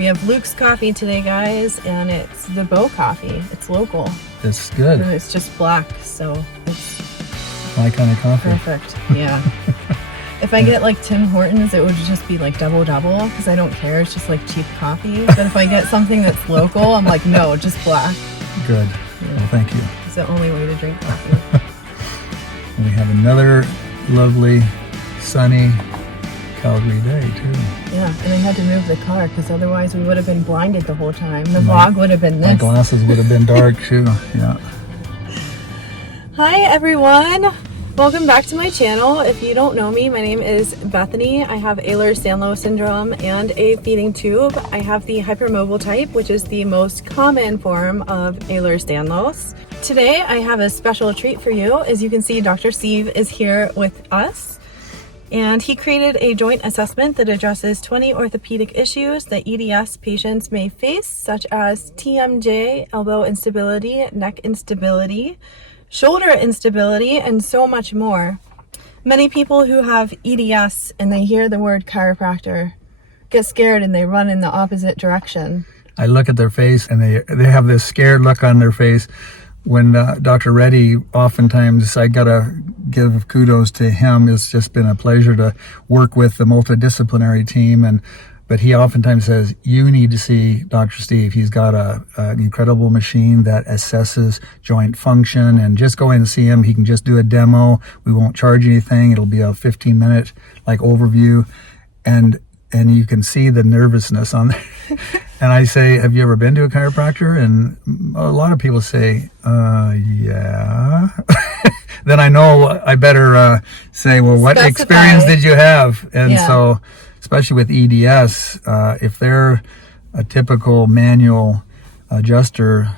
We have Luke's coffee today, guys, and it's the Bow coffee. It's local. It's good. And it's just black, so it's my kind of coffee. perfect. Yeah. If I get like Tim Hortons, it would just be like double because I don't care. It's just like cheap coffee. But if I get something that's local, I'm like, no, just black. Good. Yeah. Well, thank you. It's the only way to drink coffee. We have another lovely, sunny Calgary day too. Yeah, and I had to move the car because otherwise we would have been blinded the whole time. The vlog would have been this. My glasses would have been dark too. Yeah. Hi everyone. Welcome back to my channel. If you don't know me, my name is Bethany. I have Ehlers-Danlos syndrome and a feeding tube. I have the hypermobile type, which is the most common form of Ehlers-Danlos. Today, I have a special treat for you. As you can see, Dr. Steve is here with us, and he created a joint assessment that addresses 20 orthopedic issues that EDS patients may face, such as TMJ, elbow instability, neck instability, shoulder instability, and so much more. Many people who have EDS and they hear the word chiropractor get scared and they run in the opposite direction. I look at their face and they have this scared look on their face. When Dr. Reddy, oftentimes I gotta give kudos to him. It's just been a pleasure to work with the multidisciplinary team, but he oftentimes says, you need to see Dr. Steve. He's got an incredible machine that assesses joint function, and just go in and see him. He can just do a demo. We won't charge anything. It'll be a 15-minute like overview, and you can see the nervousness on there. And I say, have you ever been to a chiropractor? And a lot of people say, yeah. Then I know I better say, well, what experience did you have? And so, especially with EDS, if they're a typical manual adjuster,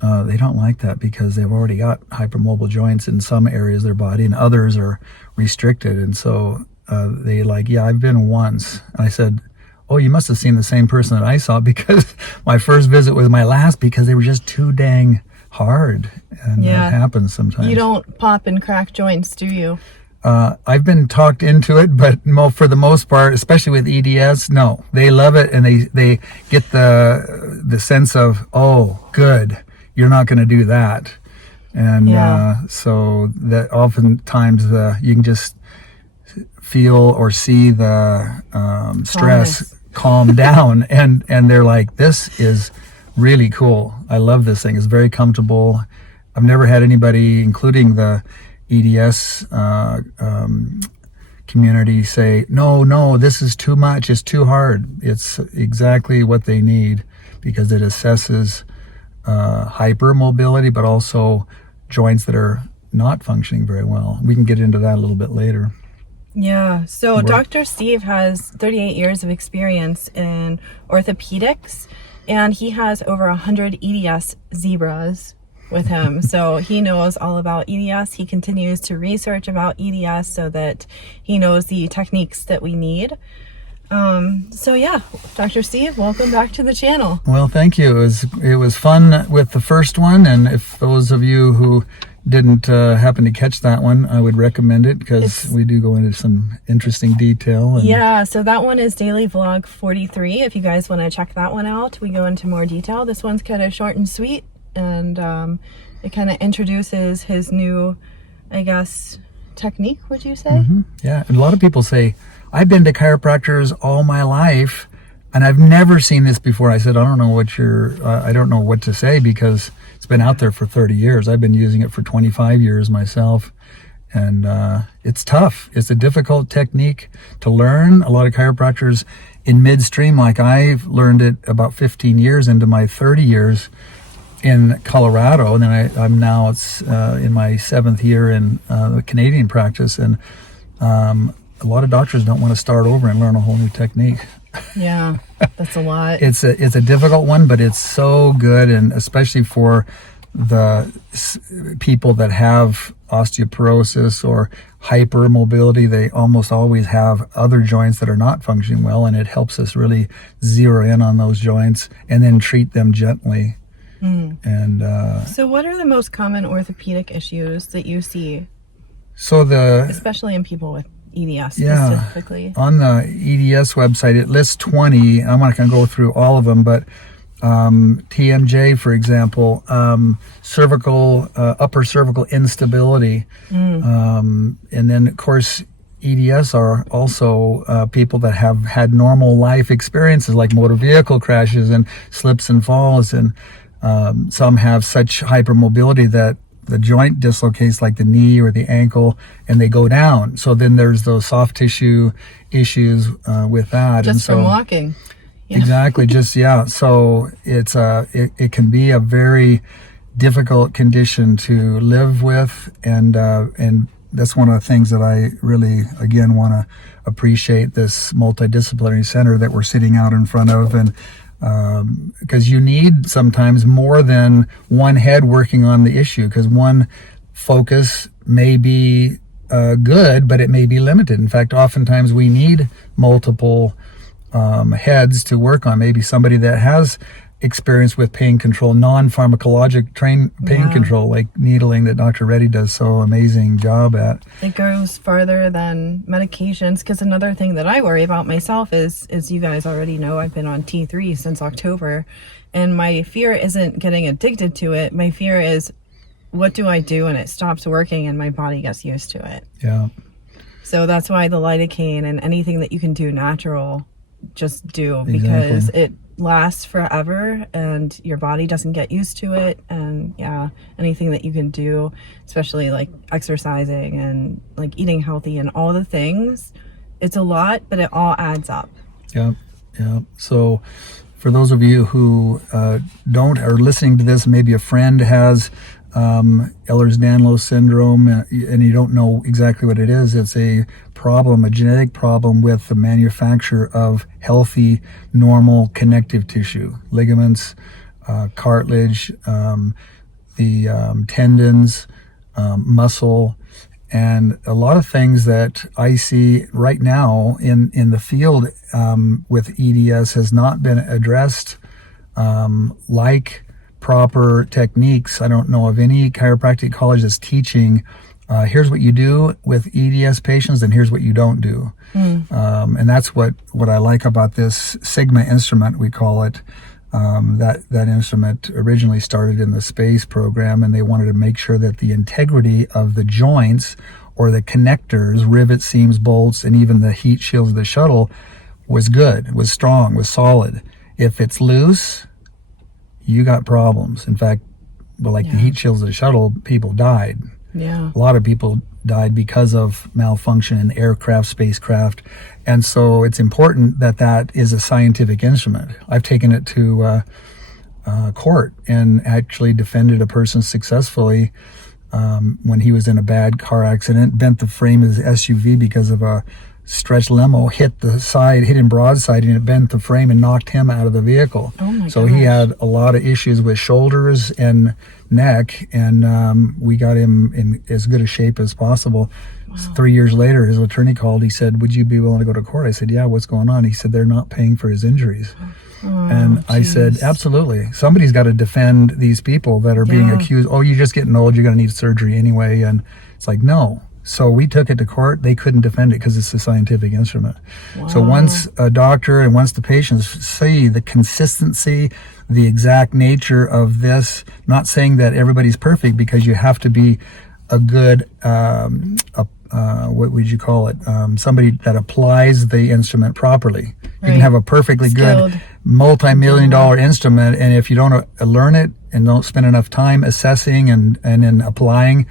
they don't like that because they've already got hypermobile joints in some areas of their body and others are restricted. And so they like, yeah, I've been once. And I said, oh, you must have seen the same person that I saw, because my first visit was my last because they were just too dang hard. And that happens sometimes. You don't pop and crack joints, do you? I've been talked into it, but for the most part, especially with EDS, no, they love it, and they get the sense of, oh, good, you're not going to do that, and so that oftentimes you can just feel or see the stress calm down, and they're like, this is really cool. I love this thing. It's very comfortable. I've never had anybody, including the EDS community, say, no, this is too much, it's too hard. It's exactly what they need, because it assesses hypermobility, but also joints that are not functioning very well. We can get into that a little bit later. Yeah, so Dr. Steve has 38 years of experience in orthopedics, and he has over 100 EDS zebras with him. So he knows all about EDS. He continues to research about EDS so that he knows the techniques that we need. So yeah, Dr. Steve, welcome back to the channel. Well, thank you. It was fun with the first one, and if those of you who didn't happen to catch that one, I would recommend it, because we do go into some interesting detail. Yeah, so that one is daily vlog 43. If you guys want to check that one out, we go into more detail. This one's kind of short and sweet, and it kind of introduces his new, I guess, technique, would you say? Mm-hmm. Yeah, and a lot of people say, I've been to chiropractors all my life, and I've never seen this before. I said, I don't know what to say, because it's been out there for 30 years. I've been using it for 25 years myself, and it's tough. It's a difficult technique to learn. A lot of chiropractors in midstream, like I've learned it about 15 years into my 30 years in Colorado, and then I'm now in my 7th year in the Canadian practice, and a lot of doctors don't want to start over and learn a whole new technique. Yeah, that's a lot. It's a difficult one, but it's so good, and especially for the people that have osteoporosis or hypermobility, they almost always have other joints that are not functioning well, and it helps us really zero in on those joints and then treat them gently. And so what are the most common orthopedic issues that you see? So especially in people with EDS specifically? On the EDS website, it lists 20. I'm not going to go through all of them, but TMJ, for example, cervical, upper cervical instability. And then, of course, EDS are also people that have had normal life experiences like motor vehicle crashes and slips and falls. And some have such hypermobility that the joint dislocates, like the knee or the ankle, and they go down. So then there's those soft tissue issues with that. Just from walking. Yeah. Exactly. So it's it can be a very difficult condition to live with, and that's one of the things that I really, again, want to appreciate this multidisciplinary center that we're sitting out in front of, and because you need sometimes more than one head working on the issue, because one focus may be good, but it may be limited. In fact, oftentimes we need multiple heads to work on. Maybe somebody that has experience with pain control, non-pharmacologic pain control, like needling, that Dr. Reddy does so amazing job at. It goes farther than medications, because another thing that I worry about myself is you guys already know, I've been on T3 since October, and my fear isn't getting addicted to it. My fear is, what do I do when it stops working and my body gets used to it? Yeah. So that's why the lidocaine and anything that you can do natural, just do, because it lasts forever and your body doesn't get used to it. And anything that you can do, especially like exercising and like eating healthy and all the things, it's a lot, but it all adds up. Yeah. So for those of you who are listening to this, maybe a friend has Ehlers-Danlos syndrome, and you don't know exactly what it is. It's a problem, a genetic problem with the manufacture of healthy, normal connective tissue, ligaments, cartilage, the tendons, muscle, and a lot of things that I see right now in the field with EDS has not been addressed, like proper techniques. I don't know of any chiropractic college that's teaching, here's what you do with EDS patients and here's what you don't do. And that's what I like about this Sigma instrument, we call it. That instrument originally started in the space program, and they wanted to make sure that the integrity of the joints or the connectors, rivets, seams, bolts, and even the heat shields of the shuttle was good, was strong, was solid. If it's loose, you got problems. In fact, the heat shields of the shuttle, people died. Yeah. A lot of people died because of malfunction in aircraft, spacecraft. And so it's important that is a scientific instrument. I've taken it to court and actually defended a person successfully when he was in a bad car accident, bent the frame of his SUV because of a stretched limo, hit him broadside, and it bent the frame and knocked him out of the vehicle. Oh my so gosh. He had a lot of issues with shoulders and neck, and we got him in as good a shape as possible. Wow. 3 years later, his attorney called. He said, would you be willing to go to court? I said, yeah, what's going on? He said, they're not paying for his injuries. And I said, absolutely. Somebody's got to defend these people that are being accused. Oh, you're just getting old, you're going to need surgery anyway. And it's like, no. So we took it to court. They couldn't defend it because it's a scientific instrument. Wow. So once a doctor and once the patients see the consistency, the exact nature of this, not saying that everybody's perfect, because you have to be a good, what would you call it? Somebody that applies the instrument properly. You can have a perfectly good multi-million-dollar instrument, and if you don't learn it and don't spend enough time assessing and then applying,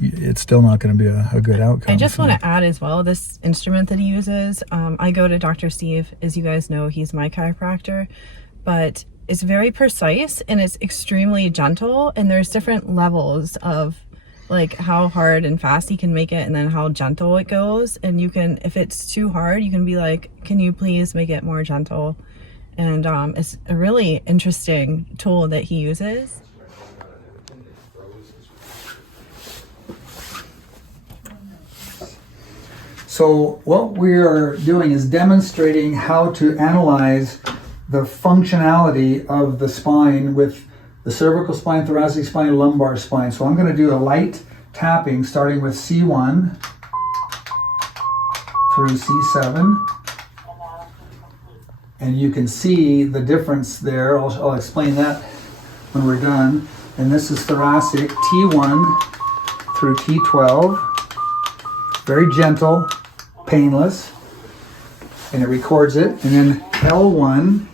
it's still not going to be a good outcome. I just want to add as well, this instrument that he uses, I go to Dr. Steve. As you guys know, he's my chiropractor, but it's very precise and it's extremely gentle, and there's different levels of like how hard and fast he can make it, and then how gentle it goes. And you can, if it's too hard, you can be like, can you please make it more gentle? And it's a really interesting tool that he uses. So what we're doing is demonstrating how to analyze the functionality of the spine with the cervical spine, thoracic spine, lumbar spine. So I'm going to do a light tapping starting with C1. through C7. And you can see the difference there. I'll explain that when we're done. And this is thoracic, T1 through T12. Very gentle, painless. And it records it. And then L1,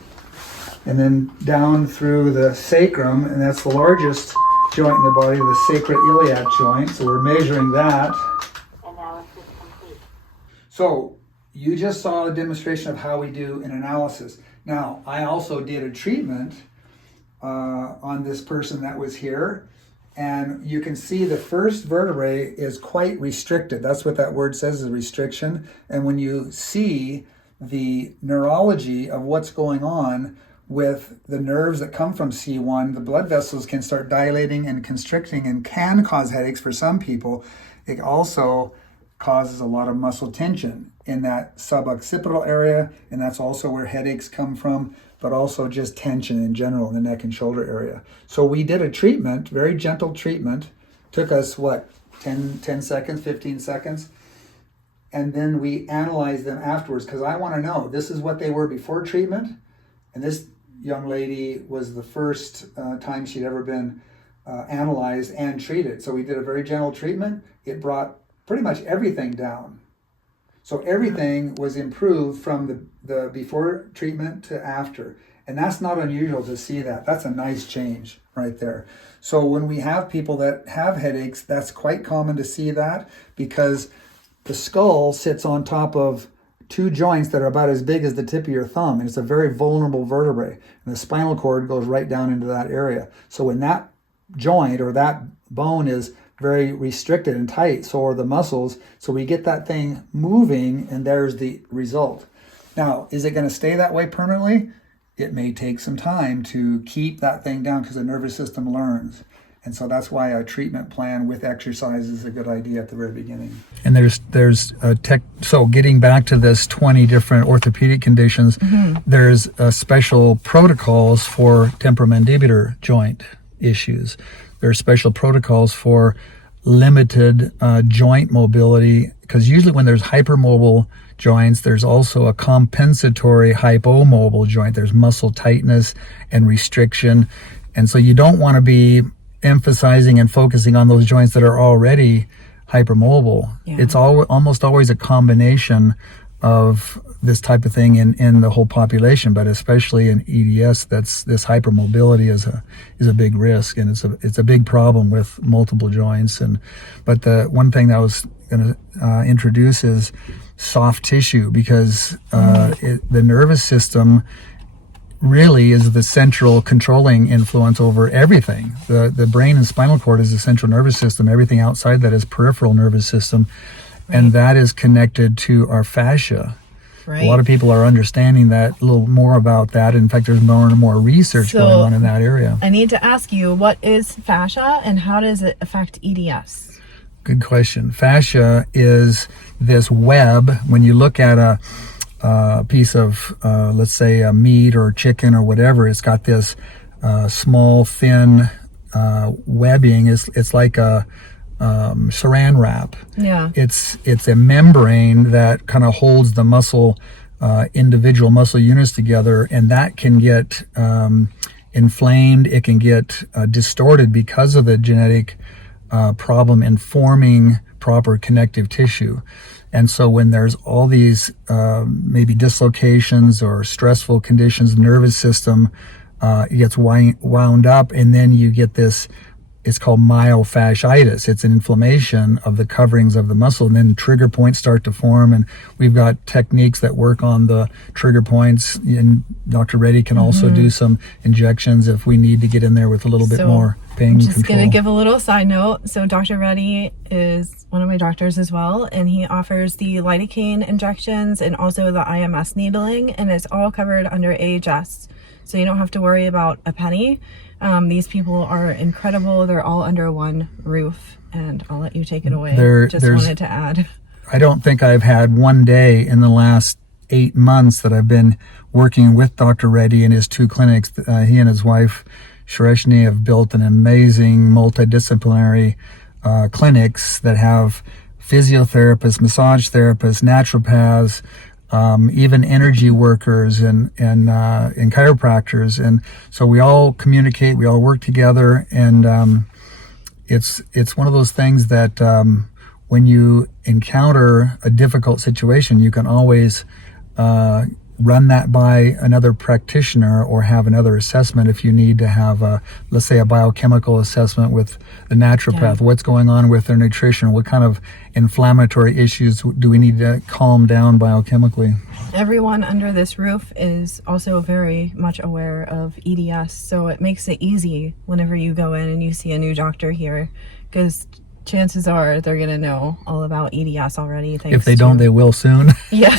and then down through the sacrum, and that's the largest joint in the body, the sacroiliac joint. So we're measuring that. Analysis complete. So you just saw a demonstration of how we do an analysis. Now, I also did a treatment on this person that was here, and you can see the first vertebrae is quite restricted. That's what that word says, is restriction. And when you see the neurology of what's going on with the nerves that come from C1, the blood vessels can start dilating and constricting and can cause headaches for some people. It also causes a lot of muscle tension in that suboccipital area, and that's also where headaches come from, but also just tension in general in the neck and shoulder area. So we did a treatment, very gentle treatment, took us 10 seconds, 15 seconds, and then we analyzed them afterwards, because I want to know, this is what they were before treatment, and this young lady was the first time she'd ever been analyzed and treated. So we did a very gentle treatment. It brought pretty much everything down. So everything was improved from the before treatment to after. And that's not unusual to see that. That's a nice change right there. So when we have people that have headaches, that's quite common to see that, because the skull sits on top of two joints that are about as big as the tip of your thumb, and it's a very vulnerable vertebrae. And the spinal cord goes right down into that area. So when that joint or that bone is very restricted and tight, so are the muscles. So we get that thing moving, and there's the result. Now, is it going to stay that way permanently? It may take some time to keep that thing down, because the nervous system learns. And so that's why a treatment plan with exercise is a good idea at the very beginning. And there's a so getting back to this 20 different orthopedic conditions, there's special protocols for temporomandibular joint issues. There are special protocols for limited joint mobility, because usually when there's hypermobile joints, there's also a compensatory hypomobile joint. There's muscle tightness and restriction. And so you don't want to be emphasizing and focusing on those joints that are already hypermobile. Yeah. It's almost always a combination of this type of thing in the whole population, but especially in EDS, that's this hypermobility is a big risk, and it's a big problem with multiple joints. But the one thing that I was going to introduce is soft tissue, because the nervous system really is the central controlling influence over everything. The brain and spinal cord is the central nervous system. Everything outside that is peripheral nervous system, and that is connected to our fascia. Right. A lot of people are understanding that, a little more about that. In fact, there's more and more research going on in that area. I need to ask you, what is fascia and how does it affect EDS? Good question. Fascia is this web. When you look at a piece of, let's say, a meat or chicken or whatever, it's got this small, thin webbing. It's like a saran wrap. Yeah. It's a membrane that kind of holds the muscle, individual muscle units together, and that can get inflamed. It can get distorted because of the genetic problem in forming proper connective tissue. And so when there's all these maybe dislocations or stressful conditions, the nervous system it gets wound up, and then you get this, it's called myofasciitis. It's an inflammation of the coverings of the muscle, and then trigger points start to form. And we've got techniques that work on the trigger points, and Dr. Reddy can also do some injections if we need to get in there with a little bit more pain control. I'm just going to give a little side note. So Dr. Reddy is one of my doctors as well, and he offers the lidocaine injections and also the IMS needling, and it's all covered under AHS. So you don't have to worry about a penny. These people are incredible. They're all under one roof, and I'll let you take it away. Just wanted to add. I don't think I've had one day in the last 8 months that I've been working with Dr. Reddy in his two clinics. He and his wife, Shareshni, have built an amazing multidisciplinary clinics that have physiotherapists, massage therapists, naturopaths, even energy workers and chiropractors. And so we all communicate, we all work together, and it's one of those things that when you encounter a difficult situation, you can always run that by another practitioner or have another assessment if you need to have, let's say, a biochemical assessment with the naturopath. What's going on with their nutrition? What kind of inflammatory issues do we need to calm down biochemically? Everyone under this roof is also very much aware of EDS, so it makes it easy whenever you go in and you see a new doctor here, because chances are they're going to know all about EDS already. If they don't, they will soon. Yeah.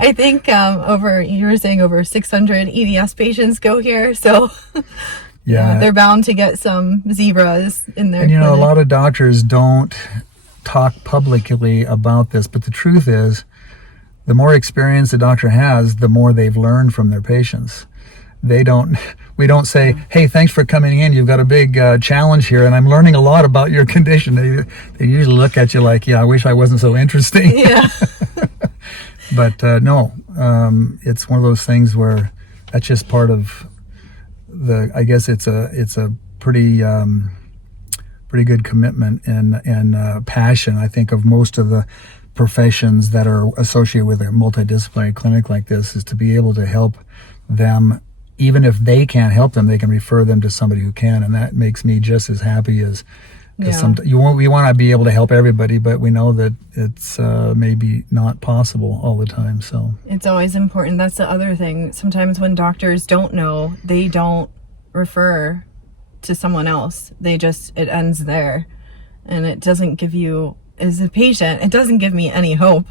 I think you were saying over 600 EDS patients go here, so they're bound to get some zebras in their clinic. A lot of doctors don't talk publicly about this, but the truth is, the more experience the doctor has, the more they've learned from their patients. We don't say, hey, thanks for coming in. You've got a big challenge here, and I'm learning a lot about your condition. They usually look at you like, I wish I wasn't so interesting. Yeah. But no, it's one of those things where that's just part of I guess it's a pretty good commitment and passion, I think, of most of the professions that are associated with a multidisciplinary clinic like this, is to be able to help them. Even if they can't help them, they can refer them to somebody who can, and that makes me just as happy as, because we want to be able to help everybody, but we know that it's maybe not possible all the time. So it's always important. That's the other thing. Sometimes when doctors don't know, they don't refer to someone else. It ends there, and it doesn't give you, as a patient, it doesn't give me any hope.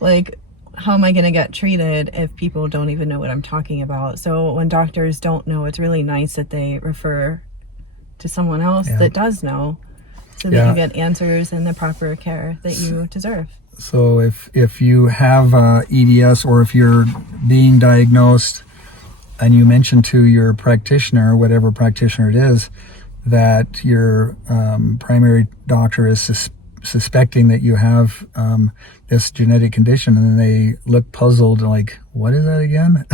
Like, how am I going to get treated if people don't even know what I'm talking about? So when doctors don't know, it's really nice that they refer to someone else that does know, so that you get answers and the proper care that you deserve. So if you have EDS, or if you're being diagnosed and you mention to your practitioner, whatever practitioner it is, that your primary doctor is suspecting that you have this genetic condition, and then they look puzzled, like, what is that again?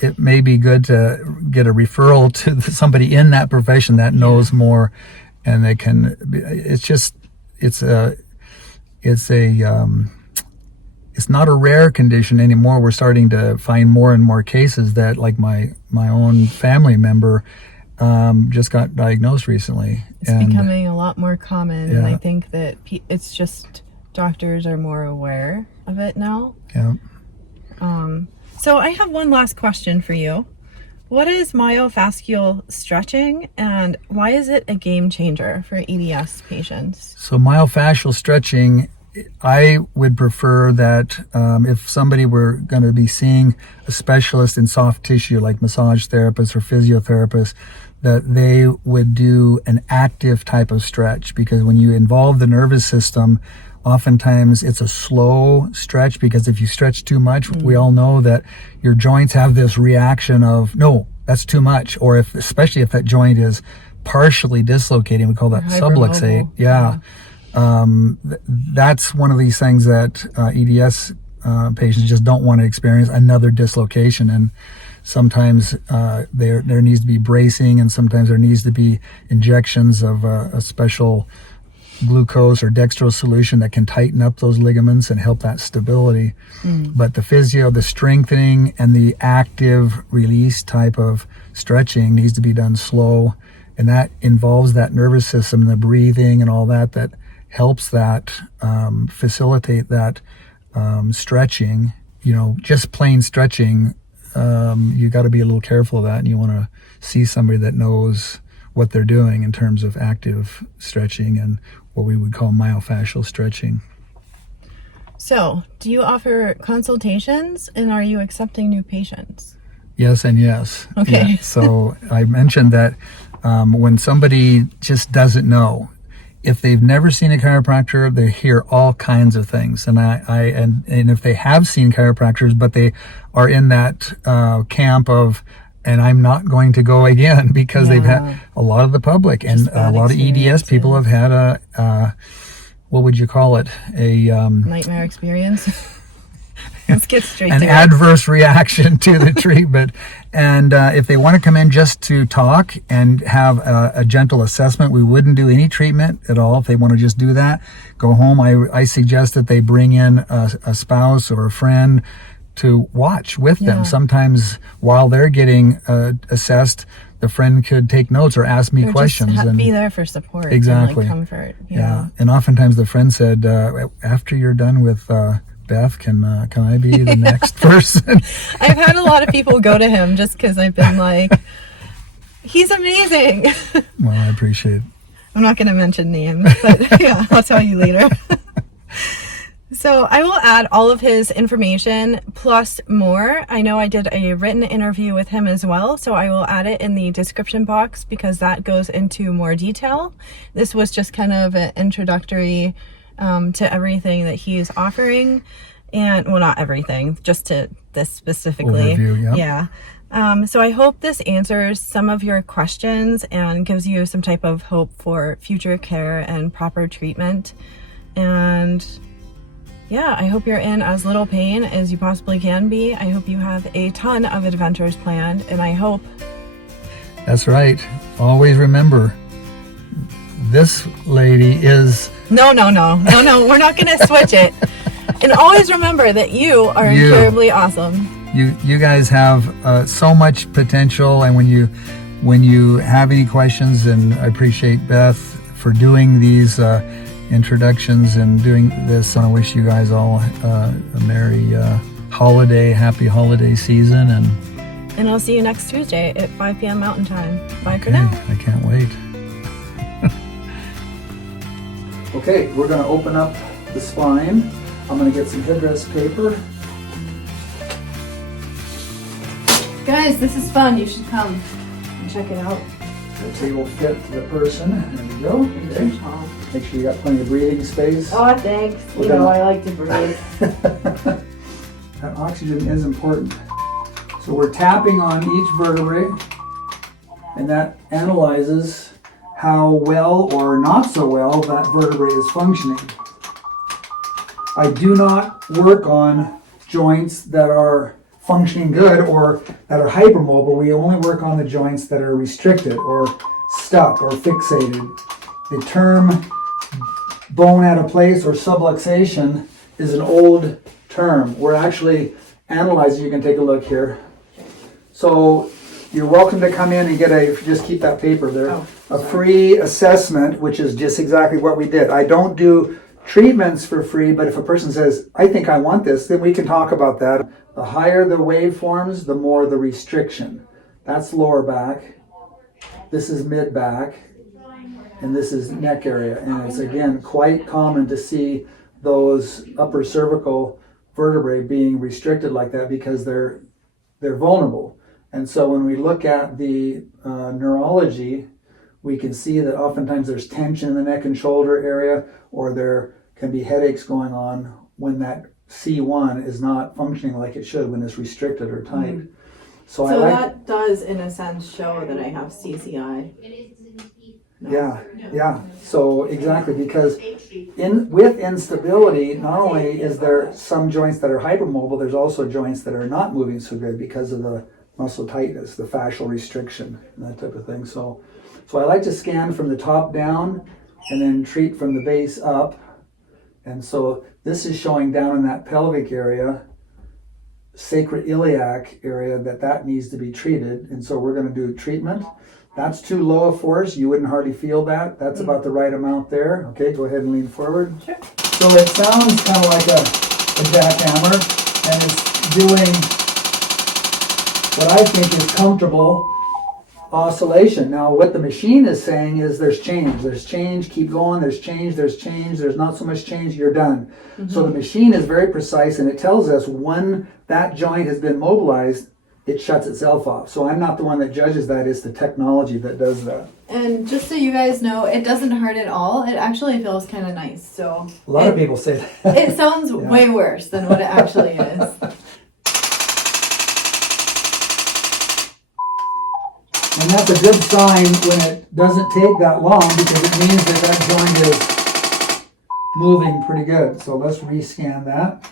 It may be good to get a referral to somebody in that profession that knows more, and they can. It's not a rare condition anymore. We're starting to find more and more cases that, like my own family member just got diagnosed recently. It's becoming a lot more common, and I think that it's just doctors are more aware of it now. Yeah. So I have one last question for you. What is myofascial stretching, and why is it a game changer for EDS patients? So myofascial stretching, I would prefer that if somebody were going to be seeing a specialist in soft tissue, like massage therapists or physiotherapists, that they would do an active type of stretch, because when you involve the nervous system, oftentimes it's a slow stretch, because if you stretch too much, we all know that your joints have this reaction of, no, that's too much. Or especially if that joint is partially dislocating, we call that subluxate. That's one of these things that EDS patients just don't want to experience, another dislocation. And sometimes there needs to be bracing, and sometimes there needs to be injections of a special glucose or dextrose solution that can tighten up those ligaments and help that stability. But the physio, the strengthening, and the active release type of stretching needs to be done slow, and that involves that nervous system, the breathing and all that helps that facilitate that stretching. Just plain stretching, you got to be a little careful of that, and you want to see somebody that knows what they're doing in terms of active stretching and what we would call myofascial stretching. So, do you offer consultations, and are you accepting new patients? Yes and yes. Okay. Yeah. So I mentioned that when somebody just doesn't know, if they've never seen a chiropractor, they hear all kinds of things. And and if they have seen chiropractors, but they are in that camp of, and I'm not going to go again, because they've had a lot of the public and a lot of EDS people have had what would you call it? Nightmare experience. Let's get straight An to it. adverse reaction to the treatment. And if they want to come in just to talk and have a gentle assessment, we wouldn't do any treatment at all. If they want to just do that, go home. I suggest that they bring in a spouse or a friend to watch with them. Sometimes while they're getting assessed, the friend could take notes or ask me questions. Just and be there for support. Exactly. And like comfort. Yeah. And oftentimes the friend said, after you're done with Beth, can I be the next person? I've had a lot of people go to him just because I've been like, he's amazing. Well, I appreciate it. I'm not going to mention names, but yeah, I'll tell you later. So I will add all of his information plus more. I know I did a written interview with him as well, so I will add it in the description box because that goes into more detail. This was just kind of an introductory to everything that he's offering, and well, not everything, just to this specifically. Overview, yeah. So I hope this answers some of your questions and gives you some type of hope for future care and proper treatment. And yeah, I hope you're in as little pain as you possibly can be. I hope you have a ton of adventures planned, and I hope... That's right. Always remember, this lady is... No, we're not going to switch it. And always remember that you are incurably awesome. You guys have so much potential, and when you have any questions, and I appreciate Beth for doing these introductions and doing this. I wish you guys all a merry happy holiday season, and I'll see you next Tuesday at 5 p.m. Mountain Time. Bye for now. I can't wait. Okay, we're going to open up the spine. I'm going to get some headrest paper. Guys, this is fun. You should come and check it out. The table fit to the person. There you go. Okay. Make sure you got plenty of breathing space. Oh, thanks. I like to breathe. That oxygen is important. So we're tapping on each vertebrae, and that analyzes how well or not so well that vertebrae is functioning. I do not work on joints that are functioning good or that are hypermobile. We only work on the joints that are restricted or stuck or fixated. The term bone out of place or subluxation is an old term. We're actually analyzing. You can take a look here. So you're welcome to come in and get just keep that paper there, a free assessment, which is just exactly what we did. I don't do treatments for free, but if a person says, I think I want this, then we can talk about that. The higher the waveforms, the more the restriction. That's lower back. This is mid back. And this is neck area. And it's, again, quite common to see those upper cervical vertebrae being restricted like that because they're vulnerable. And so when we look at the neurology, we can see that oftentimes there's tension in the neck and shoulder area, or there can be headaches going on when that C1 is not functioning like it should, when it's restricted or tight. Mm-hmm. So that does, in a sense, show that I have CCI. No. Yeah. So exactly, because with instability, not only is there some joints that are hypermobile, there's also joints that are not moving so good because of the muscle tightness, the fascial restriction, and that type of thing. So I like to scan from the top down and then treat from the base up. And so this is showing down in that pelvic area, sacroiliac area, that needs to be treated. And so we're going to do treatment. That's too low a force. You wouldn't hardly feel that. That's about the right amount there. Okay, go ahead and lean forward. Sure. So it sounds kind of like a jackhammer, and it's doing what I think is comfortable oscillation. Now, what the machine is saying is there's change, keep going, there's change, there's not so much change, you're done. Mm-hmm. So the machine is very precise, and it tells us when that joint has been mobilized, it shuts itself off. So I'm not the one that judges that, it's the technology that does that. And just so you guys know, it doesn't hurt at all. It actually feels kind of nice. So a lot of people say that. It sounds way worse than what it actually is. And that's a good sign when it doesn't take that long, because it means that joint is moving pretty good. So let's rescan that.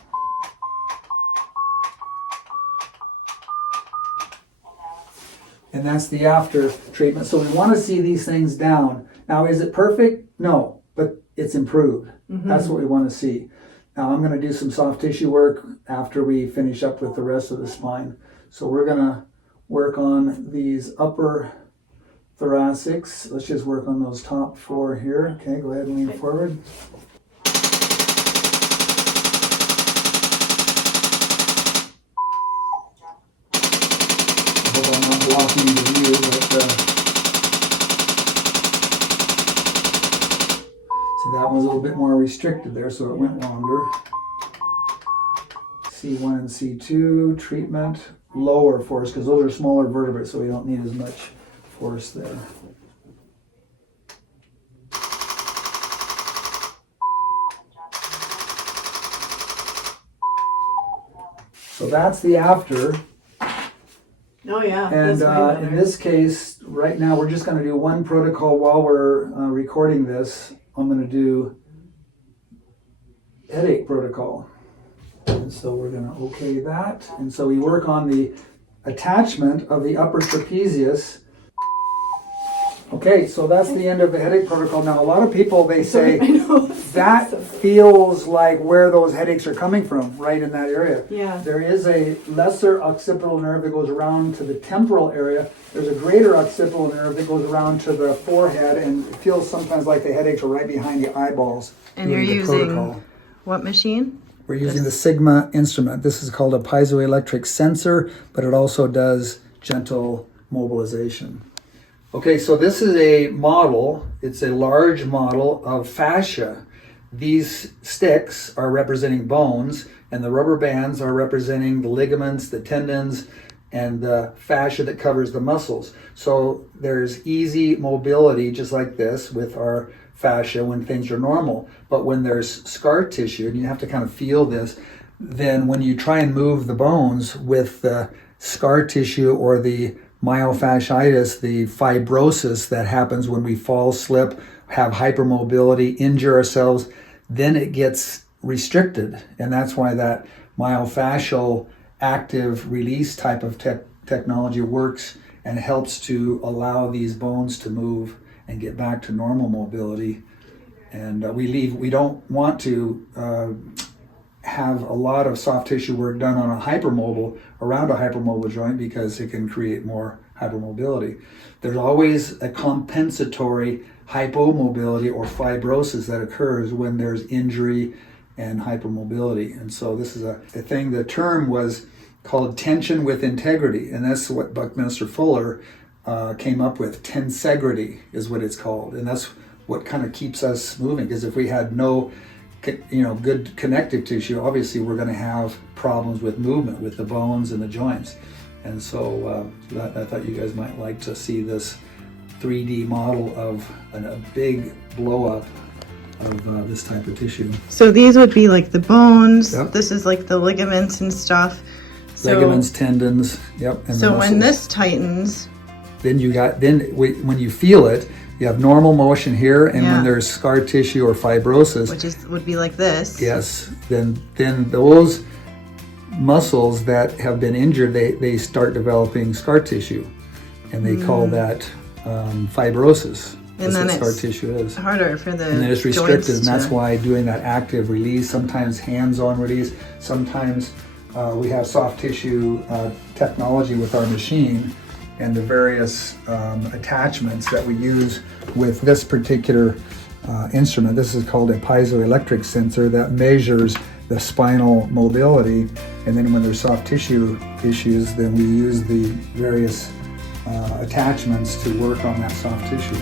And that's the after treatment. So we want to see these things down. Now, is it perfect? No, but it's improved. That's what we want to see. Now, I'm going to do some soft tissue work after we finish up with the rest of the spine. So we're going to work on these upper thoracics. Let's just work on those top 4 here. Okay, go ahead and lean forward. I hope I'm not blocking the view, but see, that was a little bit more restricted there, so it went longer. C1 and C2 treatment, lower force, because those are smaller vertebrae, so we don't need as much force there. So that's the after. Oh yeah. And that's way better. in this case, right now, we're just going to do one protocol while we're recording this. I'm going to do headache protocol. And so we're going to okay that. And so we work on the attachment of the upper trapezius. Okay, so that's the end of the headache protocol. Now, a lot of people, they say, I know. that feels like where those headaches are coming from, right in that area. Yeah. There is a lesser occipital nerve that goes around to the temporal area. There's a greater occipital nerve that goes around to the forehead, and it feels sometimes like the headaches are right behind the eyeballs. And you're doing the using protocol. what machine? We're using the Sigma instrument. This is called a piezoelectric sensor, but it also does gentle mobilization. Okay, so this is a model. It's a large model of fascia. These sticks are representing bones, and the rubber bands are representing the ligaments, the tendons, and the fascia that covers the muscles. So there's easy mobility, just like this, with our fascia when things are normal. But when there's scar tissue, and you have to kind of feel this, then when you try and move the bones with the scar tissue or the myofasciitis, the fibrosis that happens when we fall, slip, have hypermobility, injure ourselves, then it gets restricted. And that's why that myofascial active release type of technology works and helps to allow these bones to move and get back to normal mobility. And we don't want to have a lot of soft tissue work done on around a hypermobile joint, because it can create more hypermobility. There's always a compensatory hypomobility or fibrosis that occurs when there's injury and hypermobility. And so this is a thing, the term was called tension with integrity, and that's what Buckminster Fuller came up with. Tensegrity is what it's called, and that's what kind of keeps us moving, because if we had no good connective tissue, obviously we're going to have problems with movement, with the bones and the joints. And so I thought you guys might like to see this 3D model of a big blow up of this type of tissue. So these would be like the bones. Yep. This is like the ligaments and stuff. Ligaments, tendons, yep. And so the when muscles. this tightens, Then when you feel it, you have normal motion here, and when there's scar tissue or fibrosis, which would be like this. yes, then those muscles that have been injured, they start developing scar tissue, and they call that fibrosis. And That's then what scar it's tissue is. harder for the And then it's restricted, joints and that's to- why doing that active release, sometimes hands-on release, sometimes we have soft tissue technology with our machine, and the various attachments that we use with this particular instrument. This is called a piezoelectric sensor that measures the spinal mobility, and then when there's soft tissue issues, then we use the various attachments to work on that soft tissue.